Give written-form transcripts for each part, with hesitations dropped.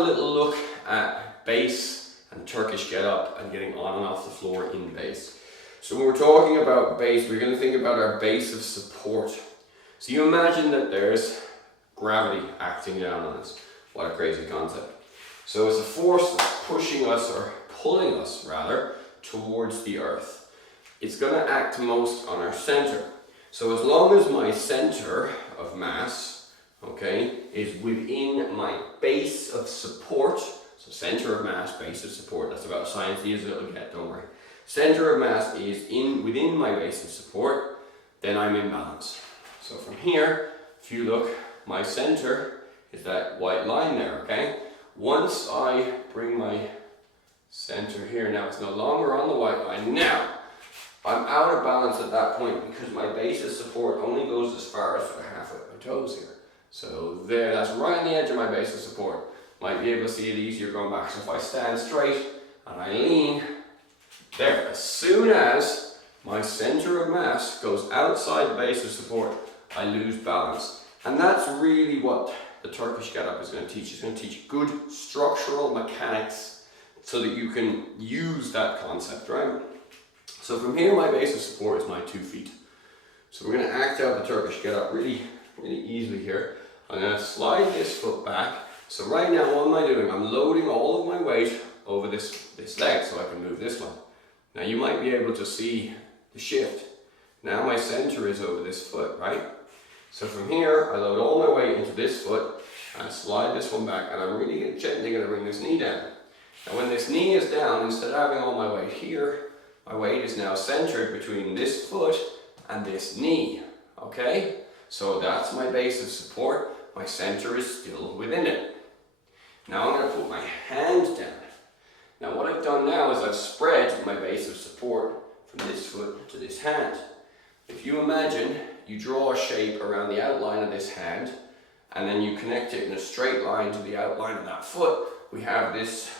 a little look at base and Turkish get up and getting on and off the floor in base. So when we're talking about base, we're going to think about our base of support. So you imagine that there's gravity acting down on us. What a crazy concept. So it's a force that's pushing us, or pulling us rather, towards the earth. It's going to act most on our center. So as long as my center of mass, okay, is within my base of support, so center of mass, base of support, that's about as sciencey as it'll get, don't worry. Center of mass is within my base of support, then I'm in balance. So from here, if you look, my center is that white line there, okay? Once I bring my center here, now it's no longer on the white line. Now, I'm out of balance at that point because my base of support only goes as far as halfway my toes here. So there, that's right on the edge of my base of support. Might be able to see it easier going back. So if I stand straight and I lean, there, as soon as my center of mass goes outside the base of support, I lose balance. And that's really what the Turkish get up is going to teach. It's going to teach good structural mechanics so that you can use that concept, right? So from here, my base of support is my 2 feet. So we're going to act out the Turkish get up really easily here. I'm going to slide this foot back. So right now, what am I doing? I'm loading all of my weight over this leg so I can move this one. Now you might be able to see the shift. Now my center is over this foot, right? So from here, I load all my weight into this foot and I slide this one back, and I'm really gently going to bring this knee down. And when this knee is down, instead of having all my weight here, my weight is now centered between this foot and this knee, okay? So that's my base of support. My center is still within it. Now I'm going to put my hand down. Now what I've done now is I've spread my base of support from this foot to this hand. If you imagine, you draw a shape around the outline of this hand, and then you connect it in a straight line to the outline of that foot, we have this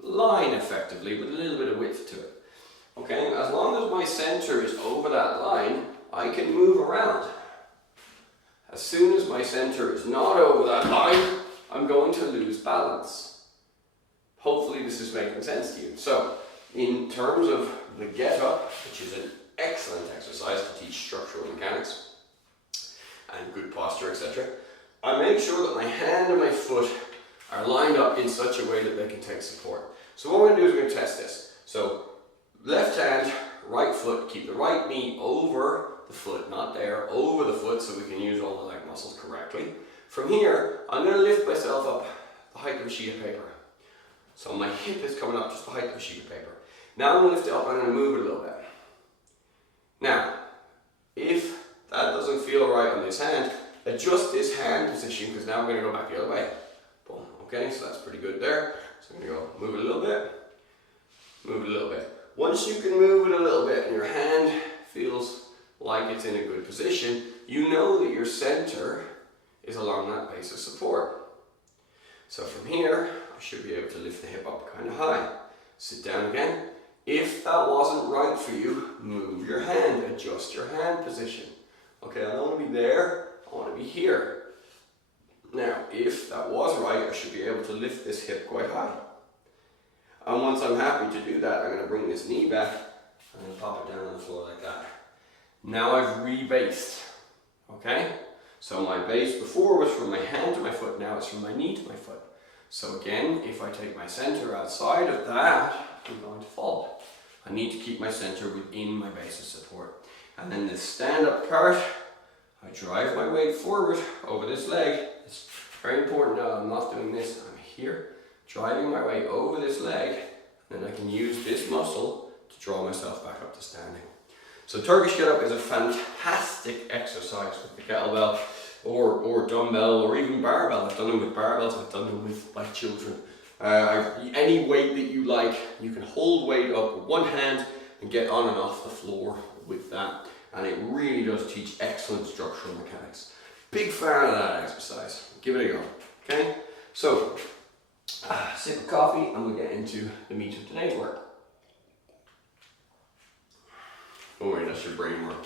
line effectively with a little bit of width to it. Okay, as long as my center is over that line, I can move around. As soon as my center is not over that line, I'm going to lose balance. Hopefully this is making sense to you. So, in terms of the get up, which is an excellent exercise to teach structural mechanics and good posture, etc., I make sure that my hand and my foot are lined up in such a way that they can take support. So what we're going to do is we're going to test this. So left hand, right foot, keep the right knee over the foot, not there, over the foot, so we can use all the leg muscles correctly. From here, I'm going to lift myself up the height of a sheet of paper. So my hip is coming up just the height of a sheet of paper. Now I'm going to lift it up and I'm going to move it a little bit. Now, if that doesn't feel right on this hand, adjust this hand position, because now I'm going to go back the other way. Boom. Okay, so that's pretty good there. So I'm going to go move it a little bit, move it a little bit. Once you can move it a little bit and your hand feels like it's in a good position, you know that your center is along that base of support. So from here, I should be able to lift the hip up kind of high. Sit down again. If that wasn't right for you, move your hand, adjust your hand position. Okay, I don't want to be there, I want to be here. Now, if that was right, I should be able to lift this hip quite high. And once I'm happy to do that, I'm going to bring this knee back and then pop it down on the floor like that. Now I've rebased, okay? So my base before was from my hand to my foot, now it's from my knee to my foot. So again, if I take my center outside of that, I'm going to fall. I need to keep my center within my base of support. And then this stand-up part, I drive my weight forward over this leg. It's very important now, I'm not doing this, I'm here, driving my weight over this leg, and then I can use this muscle to draw myself back up to standing. So Turkish get up is a fantastic exercise with the kettlebell or dumbbell or even barbell. I've done them with barbells, I've done them with my children. Any weight that you like, you can hold weight up with one hand and get on and off the floor with that. And it really does teach excellent structural mechanics. Big fan of that exercise. Give it a go, okay? So, sip of coffee and we'll get into the meat of today's work. Don't worry, that's your brain work.